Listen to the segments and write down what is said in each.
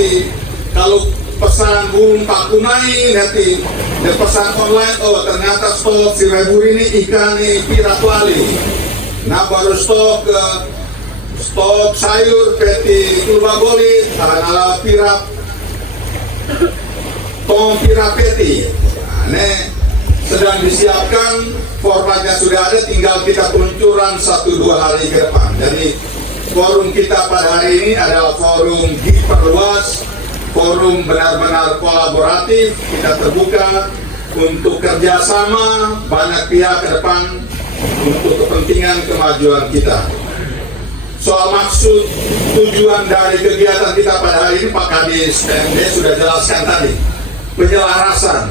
nanti kalau pesan burung pakunai nanti dan pesan online, oh ternyata stok si rebur ini ikan nih pirat wali. Nah baru stok sayur peti kulbagolit karena pirat tong pirat peti. Nah, ini sedang disiapkan, formatnya sudah ada, tinggal kita peluncuran 1-2 hari ke depan. Jadi forum kita pada hari ini adalah forum diperluas, forum benar-benar kolaboratif, kita terbuka untuk kerjasama banyak pihak ke depan untuk kepentingan kemajuan kita. Soal maksud tujuan dari kegiatan kita pada hari ini Pak Kadis PMD sudah jelaskan tadi, penyelarasan.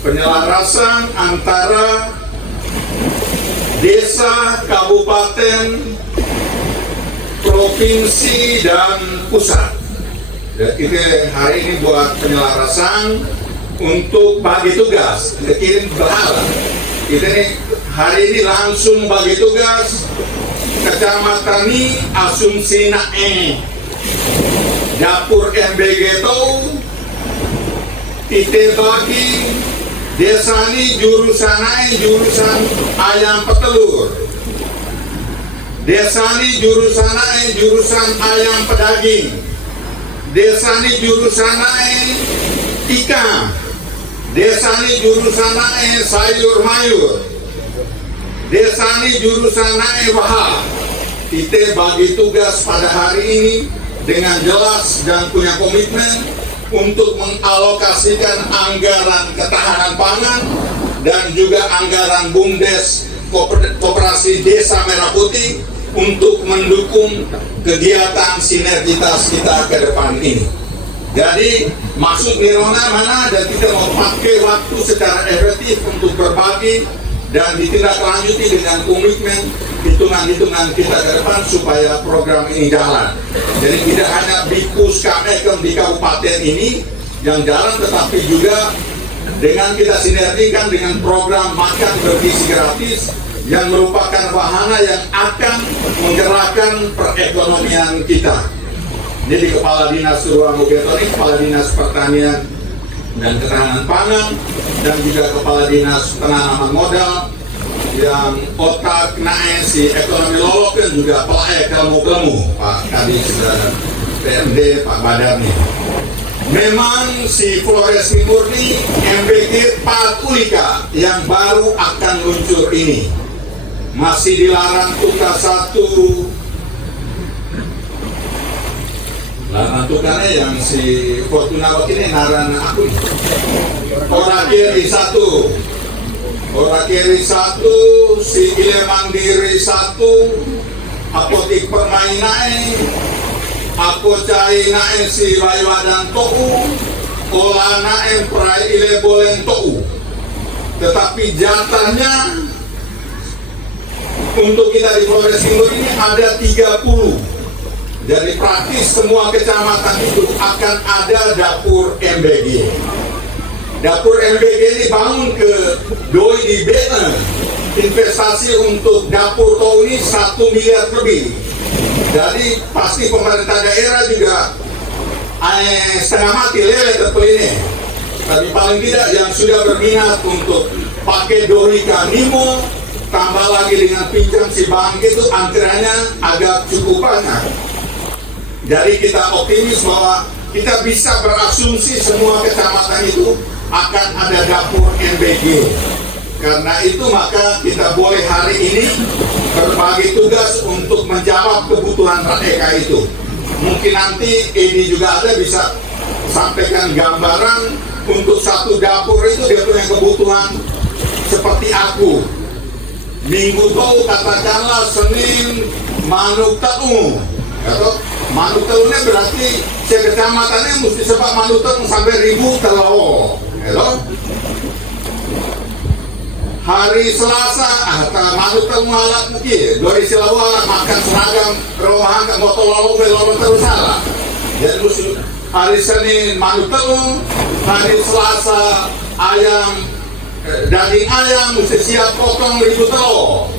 Penyelarasan antara desa, kabupaten, provinsi, dan pusat. Kita hari ini buat penyelarasan untuk bagi tugas. Kita kirim berhala. Kita ini hari ini langsung bagi tugas Kecamatan ini asumsi dapur MBG itu titik bagi desa ini jurusan ayam petelur, desa ini jurusan ayam pedaging, desa ini jurusan ikan, desa ini jurusan sayur mayur, desa ini jurusan wahab. Kita bagi tugas pada hari ini dengan jelas dan punya komitmen untuk mengalokasikan anggaran ketahanan pangan dan juga anggaran BUMDes Koperasi Desa Merah Putih untuk mendukung kegiatan sinergitas kita ke depan ini. Jadi maksud Nirwana mana, dan kita mau pakai waktu secara efektif untuk berbagi dan ditindaklanjuti dengan komitmen hitungan-hitungan kita ke depan supaya program ini jalan. Jadi tidak hanya Bikus KMEKM di kabupaten ini yang jalan, tetapi juga dengan kita sinergikan dengan program makan bergizi gratis yang merupakan wahana yang akan menggerakkan perekonomian kita. Jadi Kepala Dinas Ruang Mugetoni, Kepala Dinas Pertanian dan Ketahanan Pangan, dan juga Kepala Dinas Penanaman Modal yang otak naik si ekonomi lolok, dan juga pelayak kelemu Pak Kadis dan PMD Pak Badar nih. Memang si Flores Murni MBG Patulika yang baru akan luncur ini masih dilarang tukar satu. Larang tukarnya yang si Fortuna ini naran aku orang kiri satu, si Ile Mandiri satu, apotik permainan, apocai nae si Waiwadan tou, olana emprai Ile Bolen tou. Tetapi jatahnya untuk kita di Flores Timur ini ada 30. Jadi praktis semua kecamatan itu akan ada dapur MBG. Dapur MBG ini bangun ke doi di BN. Investasi untuk dapur tol ini 1 miliar lebih. Jadi pasti pemerintah daerah juga setengah mati lele terpilih. Tapi paling tidak yang sudah berminat untuk pakai doi Kanimo, tambah lagi dengan pinjam si bank itu, antriannya agak cukup banyak. Jadi kita optimis bahwa kita bisa berasumsi semua kecamatan itu akan ada dapur MBG. Karena itu maka kita boleh hari ini berbagi tugas untuk menjawab kebutuhan mereka itu. Mungkin nanti ini juga ada bisa sampaikan gambaran untuk satu dapur itu dia punya kebutuhan seperti aku. Minggu itu katakanlah Senin manuk telu. Manuk telurnya berarti sekecamatannya mesti sebab manuk telur sampai 1000 telur. Hari Selasa, manuk telur alat mungkin. Dari Selawala makan seragam ruangan ke motor lalu telur salah. Jadi mesti hari Senin manuk telur, hari Selasa ayam, daging ayam mesti siap potong 1000 telur.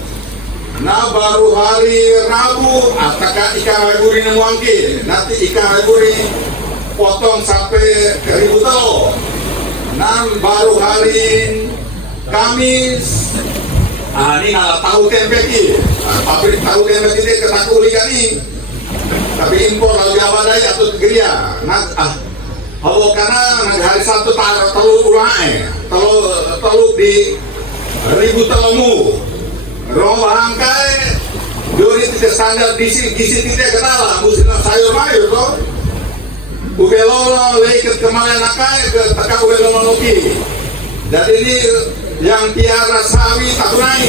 Nah baru hari Rabu, apakah ikan haiburi muangki? Nanti ikan haiburi potong sampai ke 1.000 telur. Nah baru hari Kamis, ini ngalah tahu tempe ki, pabrik tahu tempe ini ketakuli kan ini. Tapi impor lalu Jawa Daya atau Geria. Nah kalau karena hari Sabtu telur ulai, telur di 1.000 telurmu. Rong bangkai, duri tidak standar gizi tidak kenal, musim sayur mayur toh. Ubelolo leket kemarin nakai ke teka ubelolo loki. Jadi ini yang tiara sawi takunai,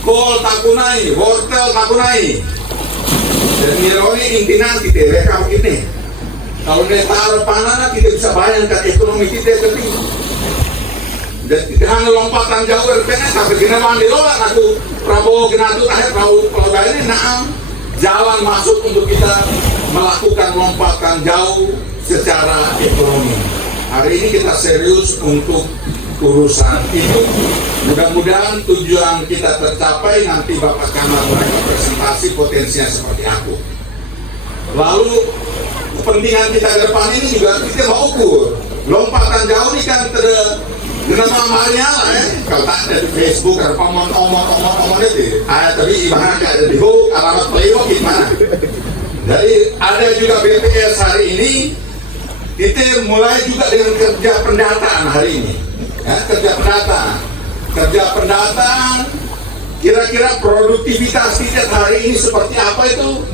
kol takunai, wortel takunai. Dan mironi intinya kita rekam ini. Kalau dia taruh panah kita bisa bayangkan ekonomi kita ketinggi. Dan hanya lompatan jauh RPN tapi kena mandi lola aku Prabowo kena tuh akhir kalau ini jalan masuk untuk kita melakukan lompatan jauh secara ekonomi. Hari ini kita serius untuk urusan itu. Mudah-mudahan tujuan kita tercapai, nanti Bapak Camat mereka presentasi potensinya seperti aku. Lalu kepentingan kita ke depan ini juga kita mau ukur. Lompatan jauh ini kan nama malnya lah kalau tak ada di Facebook ada omong itu tapi ibaratnya ada di hook alamat playbook gimana. Jadi ada juga BPS hari ini kita mulai juga dengan kerja pendataan hari ini ya, kerja pendataan kira-kira produktivitas kita hari ini seperti apa itu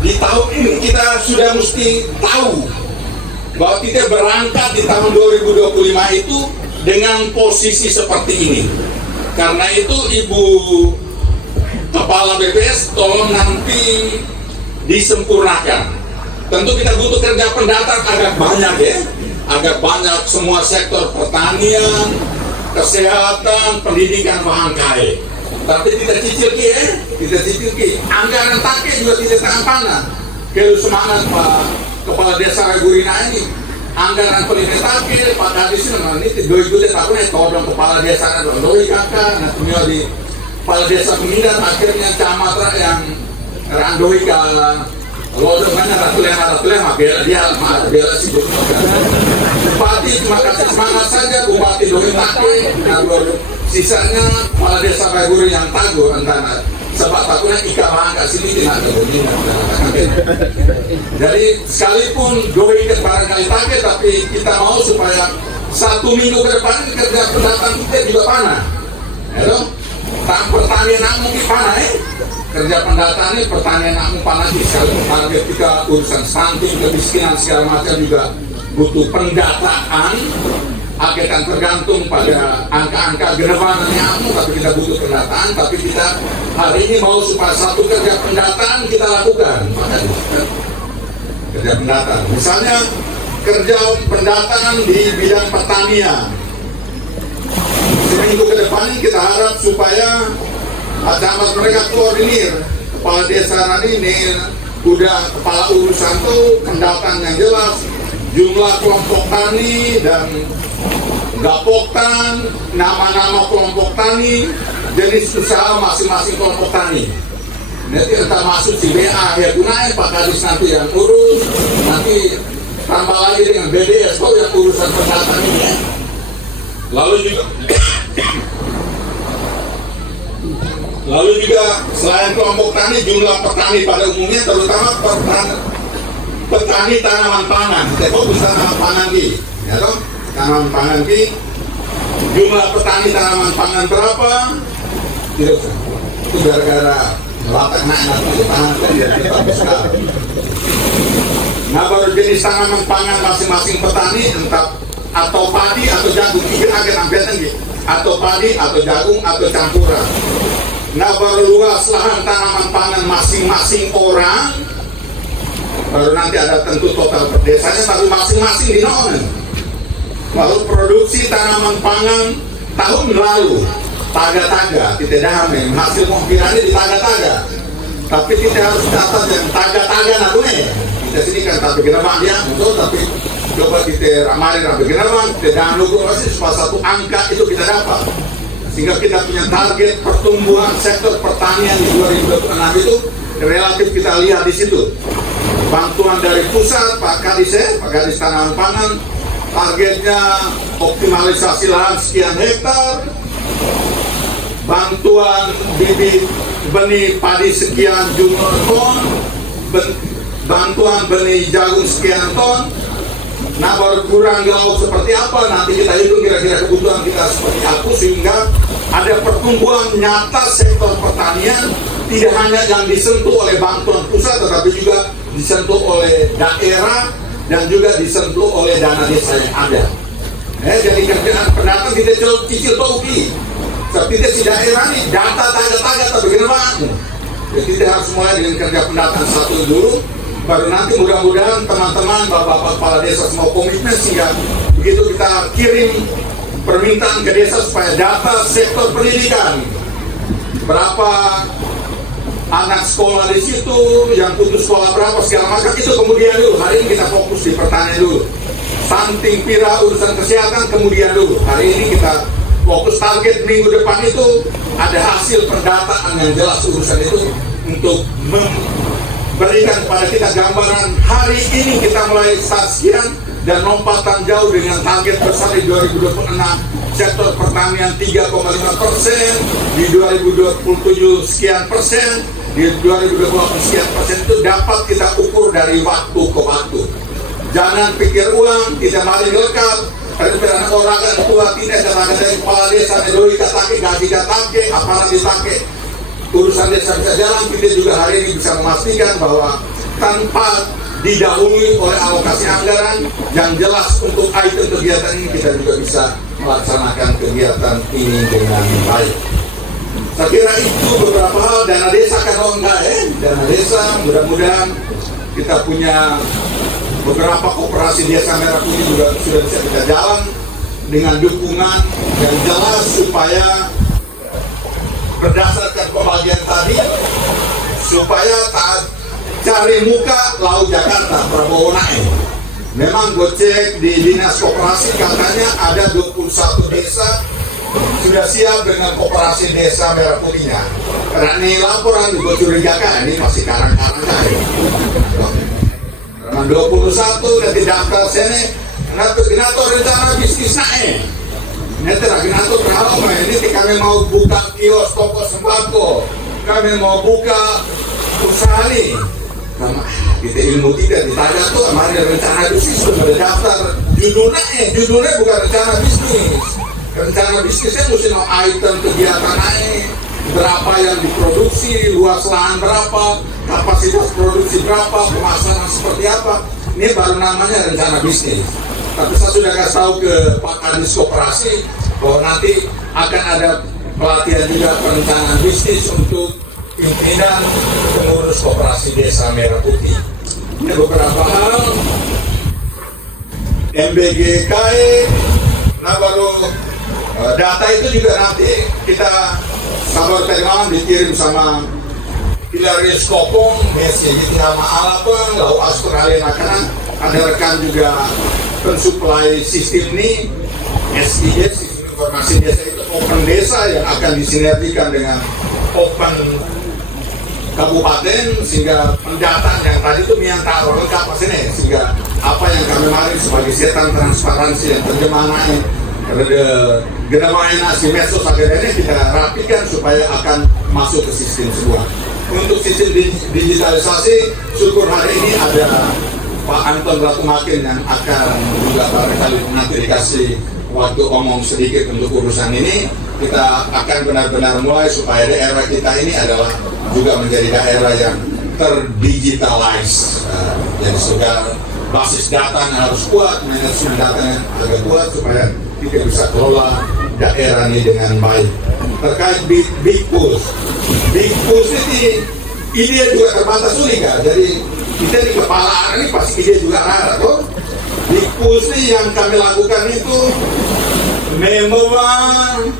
di tahun ini kita sudah mesti tahu bahwa kita berangkat di tahun 2025 itu dengan posisi seperti ini. Karena itu Ibu Kepala BPS tolong nanti disempurnakan. Tentu kita butuh kerja pendataan agak banyak ya, agak banyak semua sektor pertanian, kesehatan, pendidikan, bangkai. Tapi tidak cicil ya, tidak cicil ki. Anggaran take juga tidak tangan panah. Kalau semangat Pak Kepala Desa Gurina ini. Anggaran pendidikan takil, Pak Kadis ini doi tahun yang todong kepala desa doi kakak, nah kemudian di kepala desa pemindat akhirnya camat yang randoi ke lodong mana ratulen bela si bupati cuma kasih semangat saja bupati doi takil, nah sisanya kepala desa Baiguri yang tangguh antara sebab takutnya ikan bangka sini tidak ada. Jadi sekalipun doi ikan barangkali pakai, tapi kita mau supaya 1 minggu ke depan kerja pendataan kita juga panah. Ya dong? Pertanian namun panah kerja pendataan ini pertanian namun panah ketika urusan stunting, kemiskinan segala macam juga butuh pendataan. Akan tergantung pada angka-angka genevan nyamuk, tapi kita butuh pendataan. Tapi kita hari ini mau supaya satu kerja pendataan kita lakukan. Kerja pendataan, misalnya kerja pendataan di bidang pertanian. Seminggu ke depan kita harap supaya camat mereka koordinir. Kepala desa ini udah kepala urusan tuh pendataan yang jelas, jumlah kelompok tani dan gapoktan, nama-nama kelompok tani, jenis usaha masing-masing kelompok tani. Nanti entah masuk si BA ya gunain Pak Kadis nanti yang urus, nanti tambah lagi dengan BDS kok yang urusan pendataan ini ya. Lalu juga selain kelompok tani, jumlah petani pada umumnya terutama petani tanaman pangan. Kita fokus tanaman pangan di, ya toh? Tanaman pangan di, jumlah petani tanaman pangan berapa? Tidak usah. Itu gara-gara latak naik itu tangan kita besar. Nah baru jenis tanaman pangan masing-masing petani entah atau padi atau jagung, ini agak nampil tinggi, atau padi atau jagung atau campuran. Nah baru luas lahan tanaman pangan masing-masing orang, baru nanti ada tentu total perdesanya, baru masing-masing di nonen. Lalu produksi tanaman pangan tahun lalu taga-taga, kita damai hasil pempirannya di taga-taga. Tapi kita harus catat yang taga-taga nakunya. Kita sini kan tapi kenapa dia betul, tapi coba kita ramalin rapi kenapa kita jangan lupa masih supaya satu angka itu kita dapat. Sehingga kita punya target pertumbuhan sektor pertanian di 2026 itu relatif kita lihat di situ. Bantuan dari pusat, Pak Kadis Tanaman Pangan, targetnya optimalisasi lahan sekian hektar, bantuan bibit benih padi sekian jumlah ton, bantuan benih jagung sekian ton. Nah, baru kurang lauk seperti apa, nanti kita hitung kira-kira kebutuhan kita seperti apa, sehingga ada pertumbuhan nyata sektor pertanian, tidak hanya yang disentuh oleh bantuan pusat, tetapi juga disentuh oleh daerah dan juga disentuh oleh dana desa yang ada. Jadi kerjaan pendatang tidak cicil toki, tapi tidak si daerah ini data tanda-tanda tapi bagaimana. Jadi kita harus mulai dengan kerja pendatang satu dulu, baru nanti mudah-mudahan teman-teman, bapak-bapak kepala desa semua komitmen, sehingga begitu kita kirim permintaan ke desa supaya data sektor pendidikan, berapa anak sekolah di situ, yang putus sekolah berapa, segala macam itu kemudian dulu. Hari ini kita fokus di pertanian dulu. Samping pira urusan kesehatan kemudian dulu. Hari ini kita fokus target minggu depan itu ada hasil pendataan yang jelas urusan itu untuk berikan kepada kita gambaran hari ini kita mulai start sekian dan lompatan jauh dengan target besar di 2026 sektor pertanian 3,5%, di 2027 sekian persen, di 2020 sekian persen itu dapat kita ukur dari waktu ke waktu. Jangan pikir ulang, kita mari lekat, ada orang yang tua tidak ada dari kepala desa, medoi katake, gaji katake, aparat ditake. Urusan desa bisa jalan, kita juga hari ini bisa memastikan bahwa tanpa didahului oleh alokasi anggaran yang jelas untuk item kegiatan ini, kita juga bisa melaksanakan kegiatan ini dengan baik. Saya kira itu beberapa hal. Dana desa kan enggak dana desa, mudah-mudahan kita punya beberapa koperasi desa Merah Putih juga sudah bisa kita jalan dengan dukungan yang jelas supaya berdasarkan pembagian tadi, supaya cari muka Laut Jakarta, Prabowo naik. Memang gue cek di dinas koperasi katanya ada 21 desa sudah siap dengan koperasi desa Merah Putihnya. Karena ini laporan gue curigakan ini masih karang-karang aja. Karena 21 nanti daftar sini, nanti rencana bisnis naik. Nanti kenapa ini kami mau buka kios toko sembako, kami mau buka usaha nih. Kita ilmu tidak ditanya tuh sama ada rencana bisnis, sudah daftar judulnya bukan rencana bisnis. Rencana bisnisnya mesti no item kegiatan naik, berapa yang diproduksi, luas lahan berapa, kapasitas produksi berapa, pemasaran seperti apa. Ini baru namanya rencana bisnis. Tapi saya sudah kasih tahu ke Pak Kadis Koperasi bahwa nanti akan ada pelatihan juga perencanaan bisnis untuk pimpinan pengurus koperasi desa Merah Putih. Ini beberapa hal. MBGKE, nah baru data itu juga nanti kita sabar malam dikirim sama Hilaris Kopong, Messi gitu sama Alapeng, lalu Australia karena ada rekan juga pensuplai sistem ini, SID, sistem informasi desa itu open desa yang akan disinergikan dengan open kabupaten, sehingga pendataan yang tadi itu miantaro lengkap pas ini, sehingga apa yang kami mari sebagai setan transparansi yang terjemahannya genamain nasi medsos akhirnya kita rapikan supaya akan masuk ke sistem semua. Untuk sistem digitalisasi, syukur hari ini ada Pak Anton Ratumakin yang akan juga barangkali nanti dikasih waktu omong sedikit untuk urusan ini. Kita akan benar-benar mulai supaya daerah kita ini adalah juga menjadi daerah yang terdigitalize. Jadi sudah basis data harus kuat, manajemen datanya agak kuat supaya kita bisa kelola daerah ini dengan baik. Terkait Big Push ini ide juga terbatas unik, jadi kita di kepala ini pasti ide juga ada tuh. Big Push ini yang kami lakukan itu memang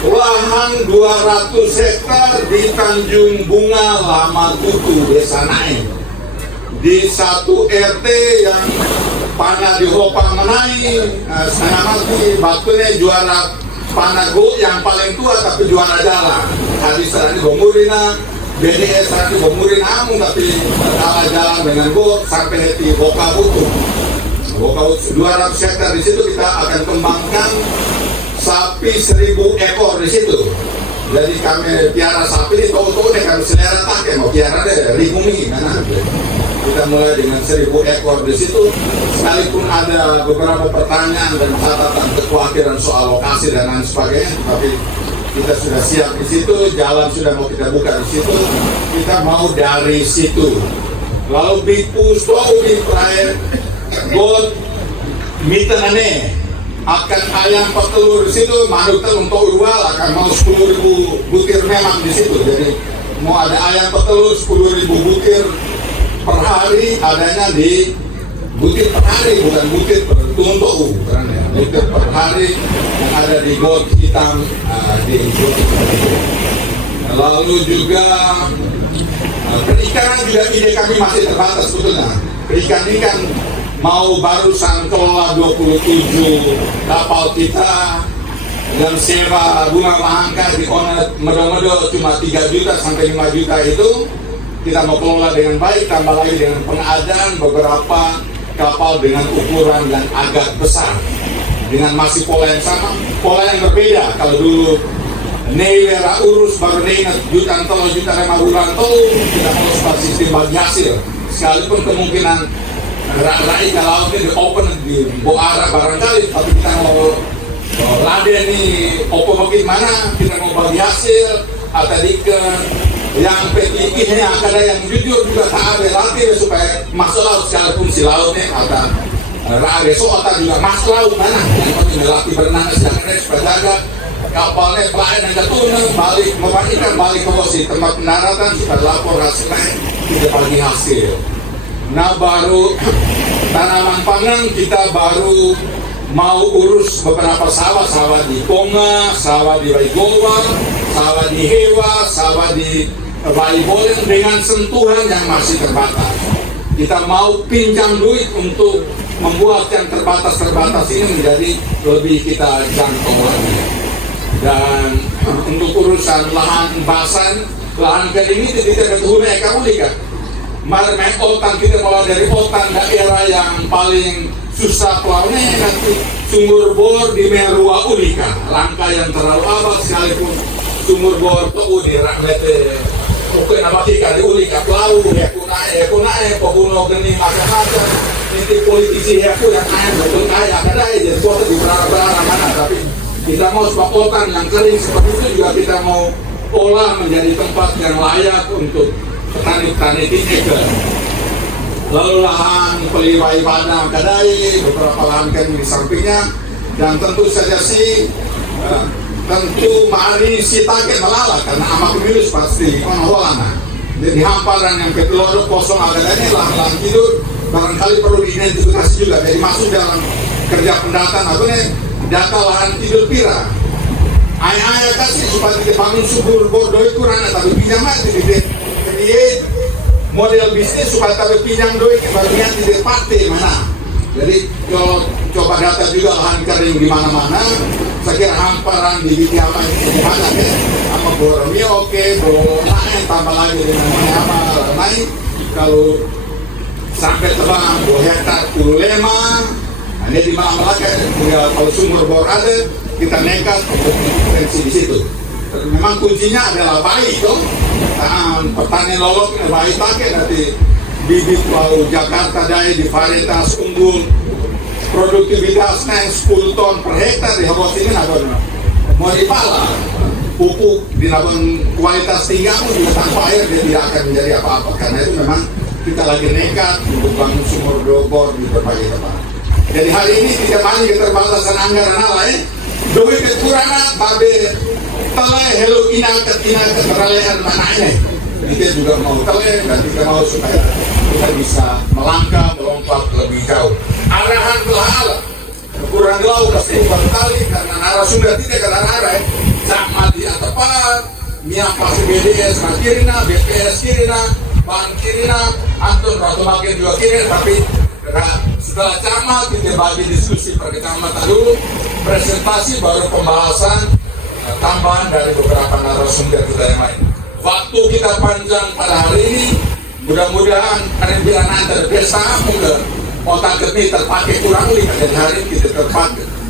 lahan 200 hektar di Tanjung Bunga Lama Tutu, Desa Naik, di satu RT yang panah di Hopang Menai, saya mati batunya juara Panago yang paling tua tapi juara jalan. Hadis tadi Bomurina, BDS tadi Bomurina amu tapi kalah jalan dengan go sampai di Boka Butuh. Boka 200 hektar di situ kita akan kembangkan sapi 1000 ekor di situ. Jadi kami piara sapi di toko-toko deh kami selera tak mau piara deh ribumi mana. Kita mulai dengan 1000 ekor di situ. Sekalipun ada beberapa pertanyaan dan catatan kekhawatiran soal lokasi dan lain sebagainya, tapi kita sudah siap di situ. Jalan sudah mau kita buka di situ. Kita mau dari situ. Lalu Bipus di Prair God Mitanane akan ayam petelur di situ, manuk telur untuk jual akan mau 10.000 butir memang di situ. Jadi mau ada ayam petelur 10.000 butir per hari adanya di butir per hari, bukan butir per tuntuk, butir per hari yang ada di got hitam di butir. Lalu juga perikanan juga ide kami masih terbatas sebetulnya. Perikan ini kan mau barusan kelola 27 kapal kita dan sewa bunga mahangka di medo-medo cuma 3 juta sampai 5 juta itu kita mau kelola dengan baik, tambah lagi dengan pengadaan beberapa kapal dengan ukuran yang agak besar dengan masih pola yang sama, pola yang berbeda. Kalau dulu Newera urus baru ingat jutaan tol, juta 5 bulan tol kita mau sistem bagi hasil sekalipun kemungkinan rakyat kalau ini di open di Boara barangkali, tapi kita mau lade nih open bagaimana kita mau bagi hasil atau ke yang ini ada yang jujur juga tak ada latih supaya masuk laut sekalipun si lautnya atau rakyat atau juga masuk laut mana yang penting latih berenang sedangkan supaya jaga kapalnya pelayan yang jatuhnya balik membalikan balik ke posisi tempat pendaratan supaya lapor hasilnya tidak bagi hasil. Nah baru tanaman pangan kita baru mau urus beberapa sawah di Konga, sawah di Baigowa, sawah di Hewa, sawah di Baiboleng dengan sentuhan yang masih terbatas. Kita mau pinjam duit untuk membuat yang terbatas ini menjadi lebih kita jangkau lagi. Dan untuk urusan lahan basan, lahan kering ini tidak berguna kamu lihat. Main otan kita mulai dari otan daerah yang paling susah pelaunya nanti sumur bor di Merua Ulika langkah yang terlalu abad sekalipun sumur bor tuh di rakyat mungkin apa kita di Ulika pelau ya kunai pembunuh geni macam-macam ini politisi ya yang ayam betul kaya ada aja suatu di berapa mana tapi kita mau sebuah otan yang kering seperti itu juga kita mau olah menjadi tempat yang layak untuk petani-petani tineke. Lalu lahan peliwai padang kadai, beberapa lahan kan di sampingnya, dan tentu saja sih tentu mari si target melala karena amak minus pasti holana. Jadi hamparan yang ketelur kosong adanya lahan tidur barangkali perlu diidentifikasi juga. Jadi masuk dalam kerja pendataan apa nih data lahan tidur pira. Ayah kasih supaya kita bangun subur bodoh itu rana tapi pinjam aja di model bisnis supaya tapi pinjam duit kebagian tidak partai mana. Jadi kalau coba data juga lahan kering di mana-mana, saya kira hamparan di Bitiama di mana ya, sama Boromio oke, lain tambah lagi dengan apa lain. Kalau sampai terbang 2 hektar Kulema, ini di mana lagi kalau sumur bor ada kita nekat untuk intervensi di situ. Memang kuncinya adalah baik dong. Petani lolok baik pakai nanti bibit bau Jakarta Daya di varietas unggul produktivitasnya 10 ton per hektar di Habos ini mau dipala pupuk di kualitas tinggi juga tanpa air dia tidak akan menjadi apa-apa karena itu memang kita lagi nekat untuk bangun sumur bor di berbagai tempat. Jadi hari ini tidak banyak keterbatasan anggaran lain duit kekurangan tapi telah hello ina keteralian mana ini kita juga mau telah dan kita mau supaya kita bisa melangkah melompat lebih jauh arahan belahala kekurangan laut pasti berkali karena narasumber tidak kena arah sama di atepat miapa BDS kirina BPS kirina ban kirina antun ratu makin juga kirina tapi Setelah camat kita bagi diskusi per kecamatan dulu, presentasi baru pembahasan tambahan dari beberapa narasumber kita yang lain. Waktu kita panjang pada hari ini, mudah-mudahan pimpinan antar desa mudah otak kita terpakai kurang lebih dari hari kita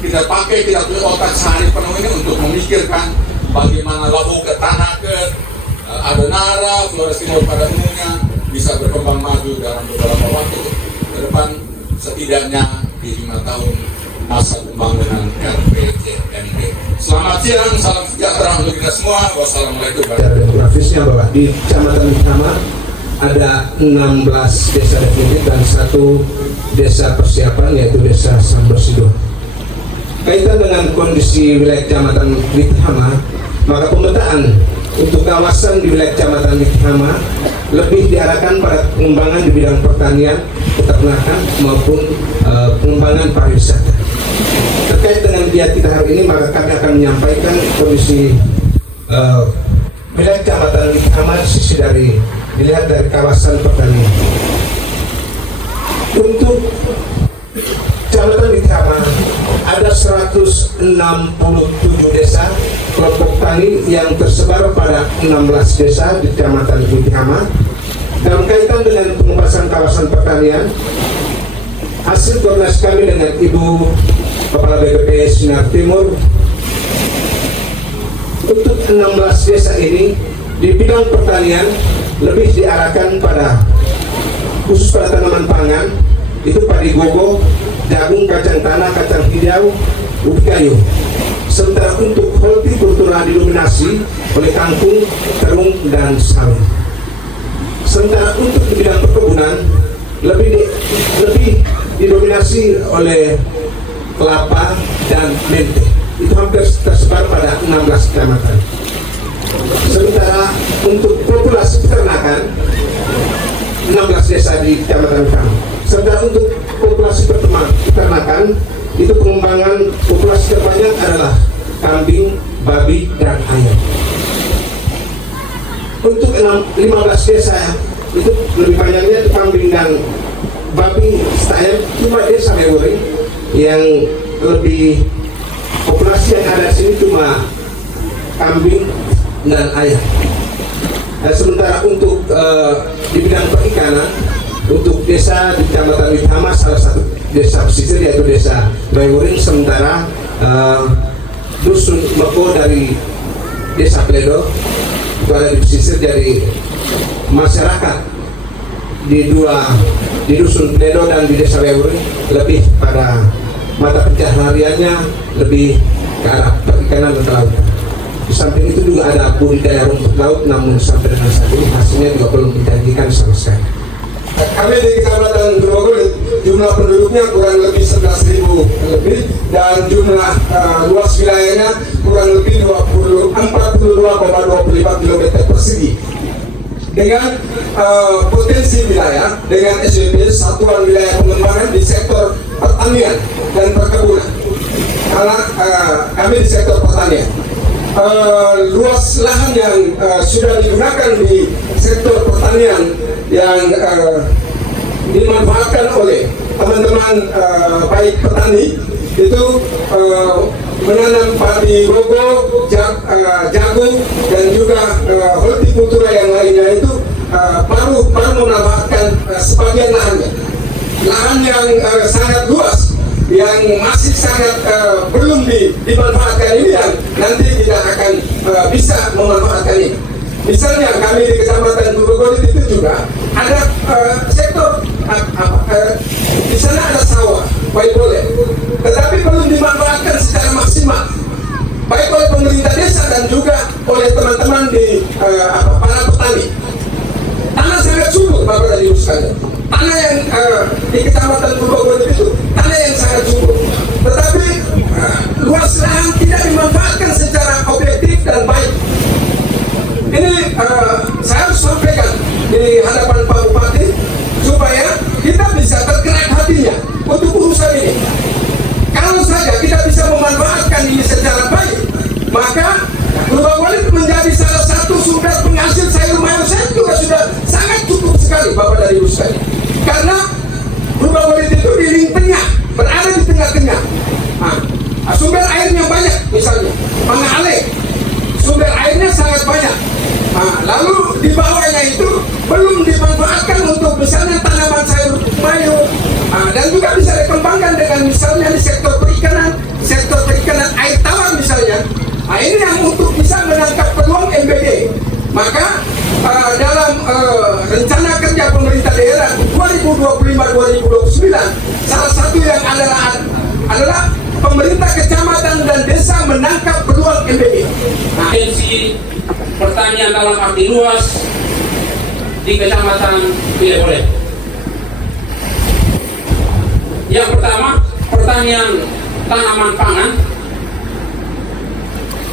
punya otak sehari penuh ini untuk memikirkan bagaimana labu ke tanah ke Adonara, Flores Timur pada umumnya bisa berkembang maju dalam beberapa waktu ke depan, setidaknya di 5 tahun masa pembangunan RPJMD. Selamat siang, salam sejahtera untuk kita semua. Wassalamualaikum warahmatullahi wabarakatuh. Grafisnya bahwa di Kecamatan Utama ada 16 desa definitif dan 1 desa persiapan, yaitu desa Sambersido. Kaitan dengan kondisi wilayah Kecamatan Lithama, maka pemetaan untuk kawasan di wilayah Kecamatan Lithama lebih diarahkan pada pengembangan di bidang pertanian, peternakan maupun pengembangan pariwisata. Terkait dengan giat kita hari ini, maka kami akan menyampaikan kondisi wilayah Kecamatan Lithama sisi dari dilihat dari kawasan pertanian. Untuk Kecamatan Lithama ada 167 desa kelompok tani yang tersebar pada 16 desa di Kecamatan Lithama. Dalam kaitan dengan pengembangan kawasan pertanian, hasil koordinasi kami dengan Ibu Kepala BPP Sinar Timur, untuk 16 desa ini di bidang pertanian lebih diarahkan pada khusus pada tanaman pangan, itu padi gogo, jagung, kacang tanah, kacang hijau, ubi kayu. Sementara untuk hortikultura didominasi oleh kangkung, terung, dan sawit. Sementara untuk di bidang perkebunan lebih didominasi oleh kelapa dan mente. Itu hampir tersebar pada 16 kecamatan. Sementara untuk populasi peternakan 16 desa di Kecamatan Utama. Sementara untuk populasi peternakan itu pengembangan populasi terbanyak adalah kambing, babi, dan ayam. Untuk 15 desa itu lebih banyaknya kambing dan babi, ayam. Cuma desa Mewuri yang lebih populasi yang ada di sini cuma kambing dan ayam. Sementara untuk di bidang perikanan, untuk desa di Kecamatan Lithama, salah satu desa pesisir yaitu desa Bayuring, sementara dusun Meko dari desa Pledo itu ada di pesisir. Jadi masyarakat di dusun Pledo dan di desa Bayuring lebih pada mata pencahariannya lebih ke arah perikanan dan kelautan. Di samping itu juga ada budidaya rumput laut, namun sampai dengan saat ini hasilnya juga belum dijanjikan sama sekali. Kami di Kecamatan Grogol jumlah penduduknya kurang lebih 11.000 lebih, dan jumlah luas wilayahnya kurang lebih 42,24 km persegi. Dengan potensi wilayah, dengan SWP, Satuan Wilayah Pengembangan di sektor pertanian dan perkebunan. Karena kami di sektor pertanian, luas lahan yang sudah digunakan di sektor pertanian yang dimanfaatkan oleh teman-teman baik petani itu menanam padi rogo, jagung, dan juga hortikultura yang lainnya itu baru memanfaatkan sebagian lahannya. Lahan yang sangat luas, yang masih sangat belum dimanfaatkan ini, yang nanti tidak akan bisa memanfaatkan ini. Misalnya kami di Kecamatan Grogol itu juga ada sektor di sana ada sawah, baik boleh, tetapi belum dimanfaatkan secara maksimal, baik oleh pemerintah desa dan juga oleh teman-teman di para petani. Tanah sangat subur, Bapak dan Ibu sekalian. Tanah yang di Kecamatan Grogol itu tanah yang sangat subur, tetapi luas lahan tidak dimanfaatkan secara objektif dan baik. Ini saya harus sampaikan di hadapan Pak Bupati supaya kita bisa tergerak hatinya untuk urusan ini. Kalau saja kita bisa memanfaatkan ini secara baik, maka Grogol itu menjadi salah satu sumber penghasil sayur mayur. Saya juga sudah sangat cukup sekali, Bapak dan Ibu sekalian. Karena Grogol itu sangat banyak. Lalu di bawahnya itu belum dimanfaatkan untuk misalnya tanaman sayur mayur, dan juga bisa dikembangkan dengan misalnya di sektor perikanan air tawar misalnya. Ini yang untuk bisa menangkap peluang MBD. Maka dalam rencana kerja pemerintah daerah 2025-2029, salah satu yang adalah pemerintah kecamatan dan desa menangkap peluang MBD. Potensi pertanian dalam arti luas di Kecamatan Pilebole. Yang pertama, pertanian tanaman pangan.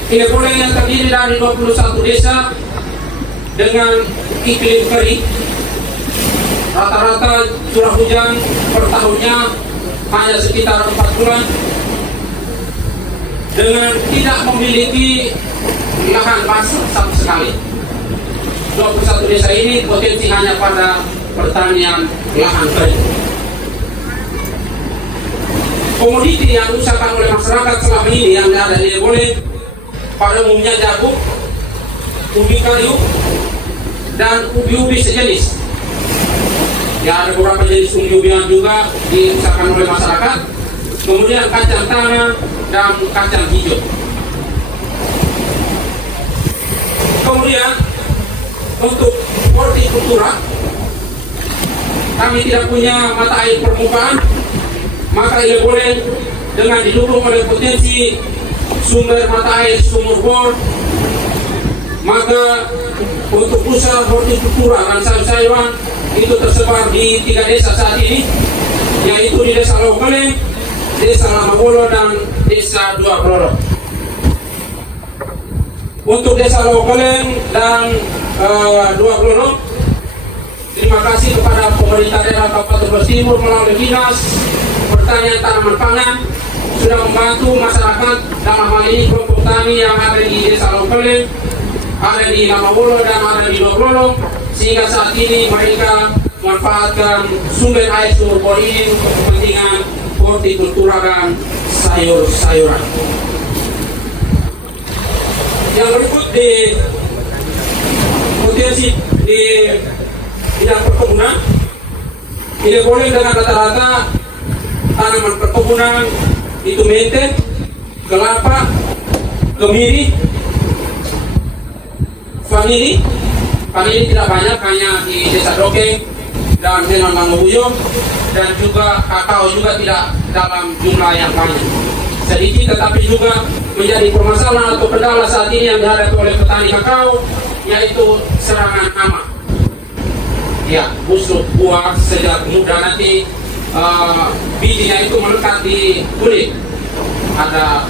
Pilebole yang terdiri dari 21 desa dengan iklim kering. Rata-rata curah hujan per tahunnya hanya sekitar 4 bulan. Dengan tidak memiliki lahan basah sama sekali. 21 desa ini potensi hanya pada pertanian lahan kering. Komoditi yang diusahakan oleh masyarakat selama ini yang ada di Pilebole pada umumnya jagung, ubi kayu, dan ubi-ubi sejenis. Ya, ada beberapa jenis ubi-ubian juga diusahakan oleh masyarakat. Kemudian kacang tanah dan kacang hijau. Kemudian untuk hortikultura, kami tidak punya mata air permukaan, maka Pilebole dengan didukung oleh potensi sumber mata air sumur bor, maka untuk usaha hortikultura dan sayur-sayuran itu tersebar di 3 desa saat ini, yaitu di Desa Lokale, Desa Lamagolo, dan Desa Dua Pelorok. Untuk Desa Lokale dan Dua Pelorok, terima kasih kepada pemerintah daerah Kabupaten Brebes Timur melalui Dinas Pertanian Tanaman Pangan sudah membantu masyarakat dalam hal ini kelompok tani yang ada di Desa Lokale, ada di Lamagolo, dan ada di Dua Pelorok, sehingga saat ini mereka memanfaatkan sumber air sumur bor ini untuk kepentingan hortikultura dan sayur-sayuran. Yang berikut di potensi di bidang perkebunan, Pilebole dengan rata-rata tanaman perkebunan itu mente, kelapa, kemiri, vanili. Vanili tidak banyak, hanya di Desa Dokeng dan Menon Mangobuyo, dan juga kakao juga tidak dalam jumlah yang banyak. Sedikit tetapi juga menjadi permasalahan atau kendala saat ini yang dihadapi oleh petani kakao, yaitu serangan hama. Ya, busuk buah sejak muda nanti bijinya itu melekat di kulit. Ada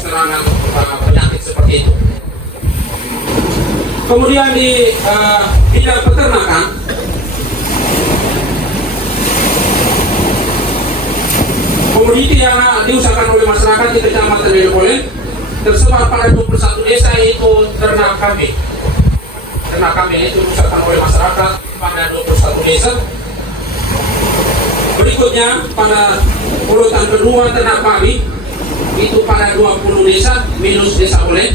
serangan penyakit seperti itu. Kemudian di bidang peternakan, komoditi yang diusahakan oleh masyarakat di Kecamatan Pilebole tersebar pada 21 desa, yaitu ternak kambing. Ternak kambing itu diusahakan oleh masyarakat pada 21 desa. Berikutnya pada urutan kedua ternak babi itu pada 20 desa minus Desa Oleh.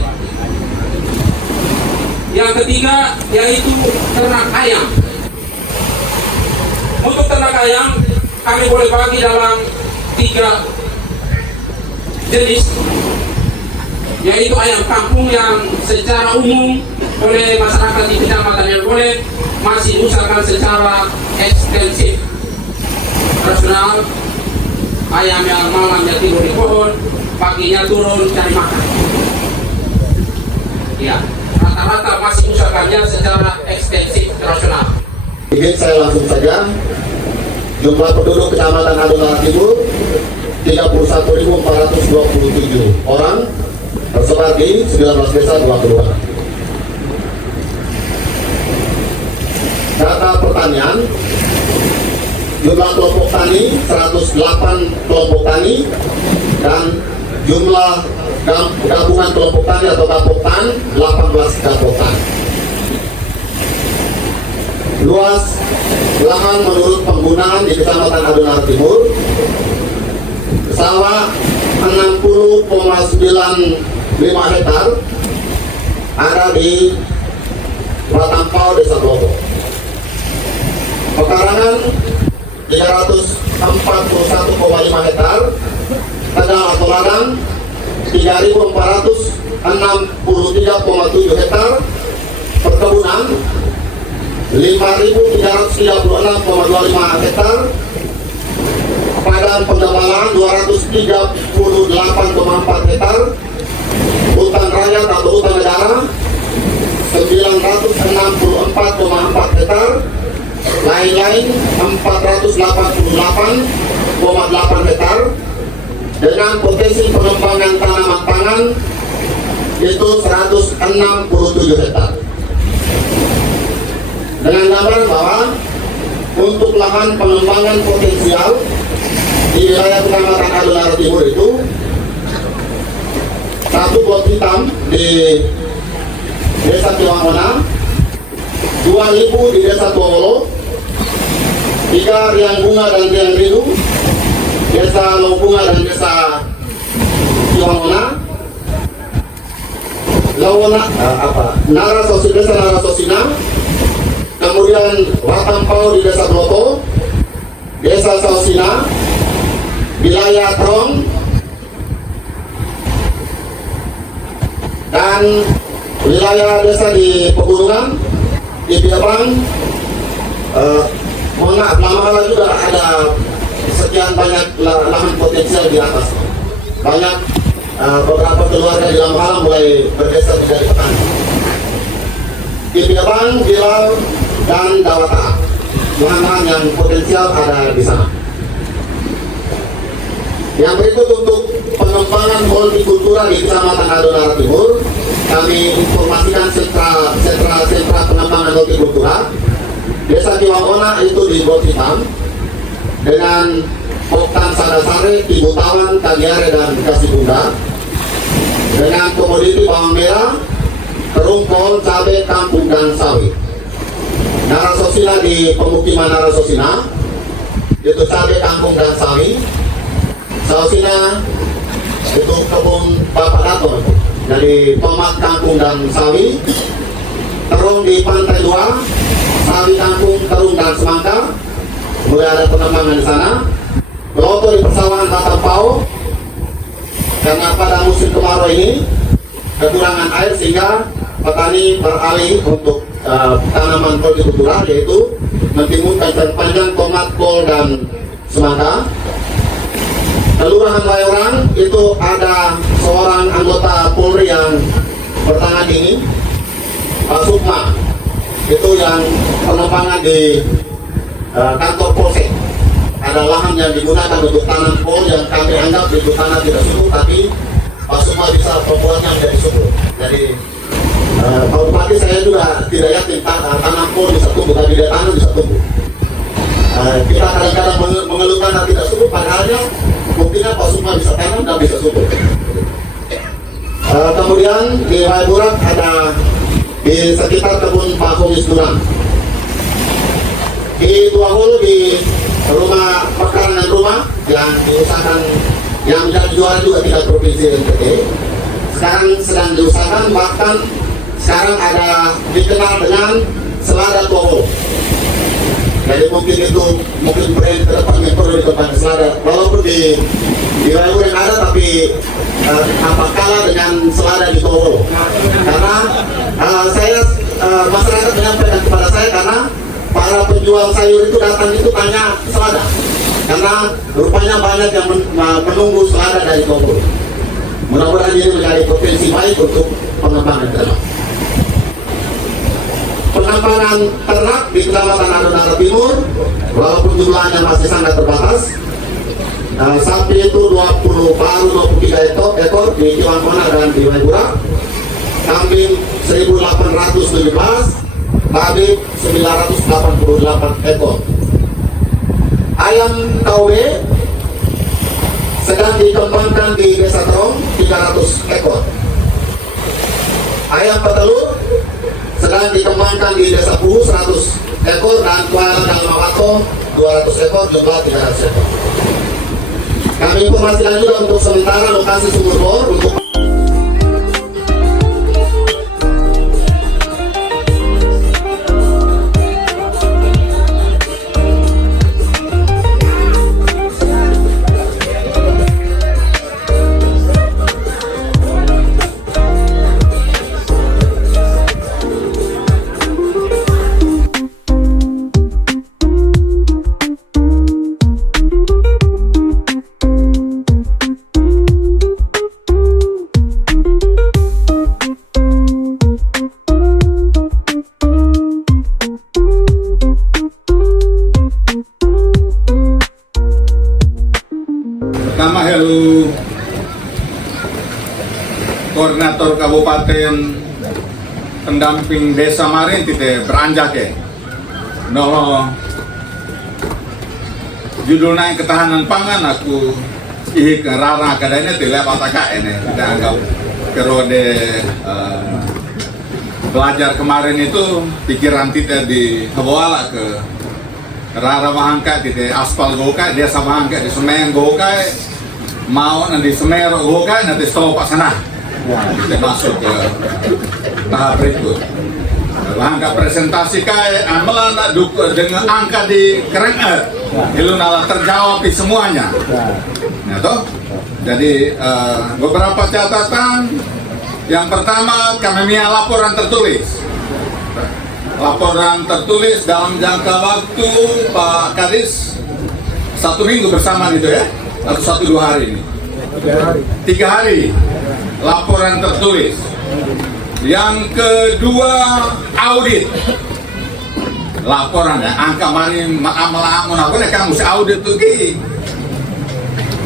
Yang ketiga yaitu ternak ayam. Untuk ternak ayam kami boleh bagi dalam 3 jenis, yaitu ayam kampung yang secara umum oleh masyarakat di Kecamatan Pilebole masih diusahakan secara ekstensif. Rasional, ayam yang malamnya tidur di pohon, paginya turun cari makan. Ya, rata-rata masih usahakannya secara ekstensif rasional. Ingin saya langsung saja, jumlah penduduk Kecamatan Adonara Timur 31.427 orang, tersebar di 19 desa 2 kelurahan. Data pertanian, jumlah kelompok tani 108 kelompok tani, dan jumlah gabungan kelompok tani atau gapoktan 18 gapoktan. Luas lahan menurut penggunaan di Kecamatan Adonara Timur, sawah 60,95 hektar, ada di Watampau, Desa Blobo. Pekarangan 341,5 hektar, tegal atau ladang 3.463,7 hektar, perkebunan 5.336,25 hektar, padang pengembangan 238,4 hektar, hutan rakyat atau hutan negara 964,4 hektar, lain-lain 488,8 hektar, dengan potensi pengembangan tanaman pangan itu 167 hektar. Dengan gambaran bahwa untuk lahan pengembangan potensial di wilayah Kecamatan Adonara Timur itu 1 plot hitam di Desa Tiwangona, 2.000 di Desa Tuawolo, 3 Riang Bunga dan Riang Rindu, Desa Lobunga dan Desa Tiwangona, Desa Narasosina, kemudian Watampau di Desa Bloto, Desa Sausina, wilayah Trong, dan wilayah desa di pegunungan di Biabang. Mohon maaf, lama juga ada sekian banyak lahan potensial di atas. Banyak beberapa keluarga di Lamahala mulai bergeser menjadi petani. Di Biabang, Bilal, dan Dawata, lahan-lahan yang potensial ada di sana. Yang berikut untuk pengembangan hortikultura di Kecamatan Adonara Timur, kami informasikan sentra pengembangan hortikultura. Desa Tiwangona itu di Bot Hitam dengan Poktan Sadasare, Tibutawan, Kagiare, dan Kasibunda, dengan komoditi bawang merah, terung, kol, cabai, kangkung, dan sawit. Narasosina di pemukiman Narasosina itu cabai, kangkung, dan sawit. Sausina itu kebun Bapak Dato, dari tomat, kangkung, dan sawi. Terung di Pantai 2, sawi, kangkung, terung, dan semangka. Kemudian ada pengembangan di sana. Loto di persawahan Watampau, karena pada musim kemarau ini kekurangan air sehingga petani beralih untuk tanaman hortikultura, yaitu mentimun, kacang panjang, tomat, kol, dan semangka. Kelurahan Bayorang itu ada seorang anggota Polri yang bertangan ini, Pak Sukma, itu yang pengembangan di kantor Polsek. Ada lahan yang digunakan untuk tanam kol yang kami anggap itu tanah tidak subur, tapi Pak Sukma bisa membuatnya menjadi subur. Jadi Pak Bupati, saya juga tidak yakin tanam kol bisa tumbuh, tapi dia tanam bisa tumbuh. Kita kadang-kadang mengeluhkan yang tidak subur, padahalnya buktinya Pak Sukma bisa tanam dan bisa subur. Kemudian di Waiburak ada di sekitar kebun Pak Komis Durang. Di Tuahulu di rumah pekarangan rumah yang diusahakan, yang menjadi juara juga tingkat provinsi NTT. Sekarang sedang diusahakan, bahkan sekarang ada dikenal dengan selada Tuahulu. Jadi mungkin brand kedepan yang perlu dikembangkan selada. Walaupun di Waiburak yang ada, tapi apa kalah dengan selada di Tuahulu. Karena masyarakat menyampaikan kepada saya, karena para penjual sayur itu datang itu tanya selada, karena rupanya banyak yang menunggu selada dari Tuahulu. Mudah-mudahan ini menjadi potensi baik untuk pengembangan ternak. Pengembangan ternak di Kecamatan Adonara Timur, walaupun jumlahnya masih sangat terbatas, sapi itu 23 ekor di Tiwangona dan di Waiburak, kambing 1.817, babi 988 ekor. Ayam KW sedang dikembangkan di Desa Terong 300 ekor. Ayam petelur sedang dikembangkan di Desa Puhu 100 ekor, dan Kuala dan Mawato 200 ekor, jumlah 300 ekor. Kami informasikan juga untuk sementara lokasi sumur bor untuk Pertama, hello Koordinator Kabupaten Pendamping Desa Marin tite beranjak ya. No judulnya ketahanan pangan aku ih rara kadanya tidak pataka ini kita anggap kerode belajar kemarin itu pikiran kita di Hawala ke rara mahangka di aspal gokai desa mahangka di Semen gokai mau nanti Semero gokai nanti stop sana kita masuk ke tahap berikut. Angka presentasi kayak amalan dengan angka di keren itu nalar terjawab semuanya. Nah, toh. Jadi beberapa catatan. Yang pertama kami punya laporan tertulis. Laporan tertulis dalam jangka waktu Pak Kadis 1 minggu bersama gitu ya, atau 1-2 hari ini. 3 hari. Laporan tertulis. Yang kedua audit laporan ya angka mari amal aku nih kamu audit tuh ki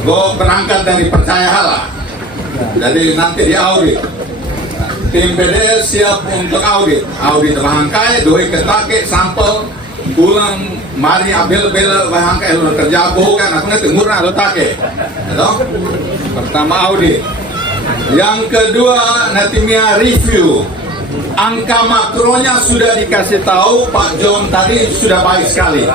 gue berangkat dari percaya halah jadi nanti di audit tim BDS siap untuk audit bahangkai doi ketake sampel bulan mari abel bahangkai lu kerja bukan aku nanti murah lu take pertama audit. Yang kedua, Natimia review. Angka makronya sudah dikasih tahu, Pak John tadi sudah baik sekali.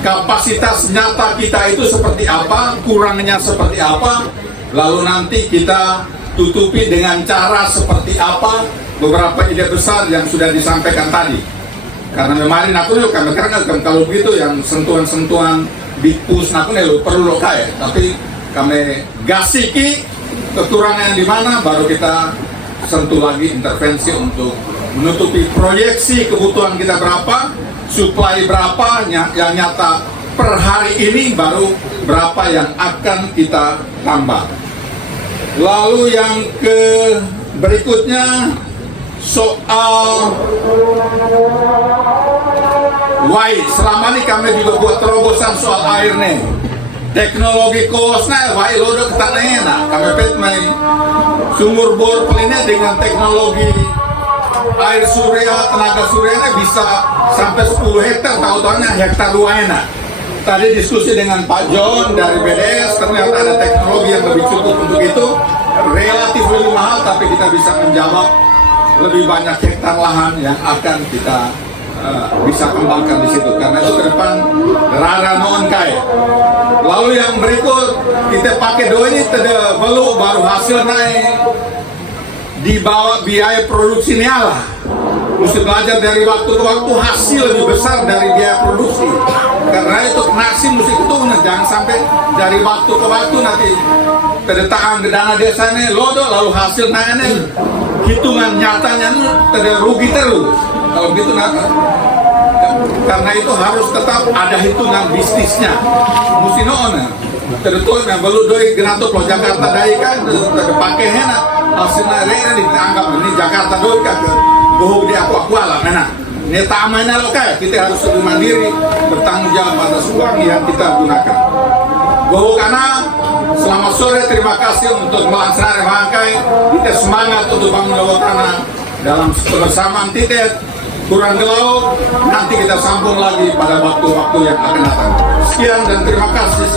Kapasitas nyata kita itu seperti apa, kurangnya seperti apa, lalu nanti kita tutupi dengan cara seperti apa beberapa ide besar yang sudah disampaikan tadi. Karena kemarin aku juga karena kalau begitu yang sentuhan-sentuhan big push aku perlu kayak, tapi kami gasiki kekurangan di mana baru kita sentuh lagi intervensi untuk menutupi proyeksi kebutuhan kita berapa, supply berapa yang nyata per hari ini baru berapa yang akan kita tambah. Lalu yang berikutnya soal selama ini kami juga buat terobosan soal air nih. Teknologi kosnya, wah lo udah ketananya, kami pet main sumur bor pelinnya dengan teknologi air surya, tenaga suryanya bisa sampai 10 hektar, tahu-tahunya hektar luanya. Tadi diskusi dengan Pak John dari BDS, ternyata ada teknologi yang lebih cukup untuk itu, relatif lebih mahal, tapi kita bisa menjawab lebih banyak hektar lahan yang akan kita bisa kembangkan di situ. Karena itu ke depan rara non kaya. Lalu yang berikut kita pakai doa ini belum baru hasil naik di bawah biaya produksi nyala. Mesti belajar dari waktu ke waktu hasil lebih besar dari biaya produksi. Karena itu nasi mesti ketemu jangan sampai dari waktu ke waktu nanti terdetaan ke dana desanya lodo lalu hasil naiknya hitungan nyatanya rugi terus. Kalau gitu nanti karena itu harus tetap ada hitungan bisnisnya. Mesti nona tertutup yang belum doi genato lo Jakarta dari kan terpakai enak hasilnya rena dianggap ini Jakarta doi kan bohong di aku lah mana. Ini tamanya lo kayak kita harus lebih mandiri bertanggung jawab atas uang yang kita gunakan. Bohong karena selamat sore, terima kasih untuk melaksanakan rangkai. Kita semangat untuk bangun lewat tanah dalam kebersamaan titik. Kurang gelau, nanti kita sambung lagi pada waktu-waktu yang akan datang. Sekian dan terima kasih.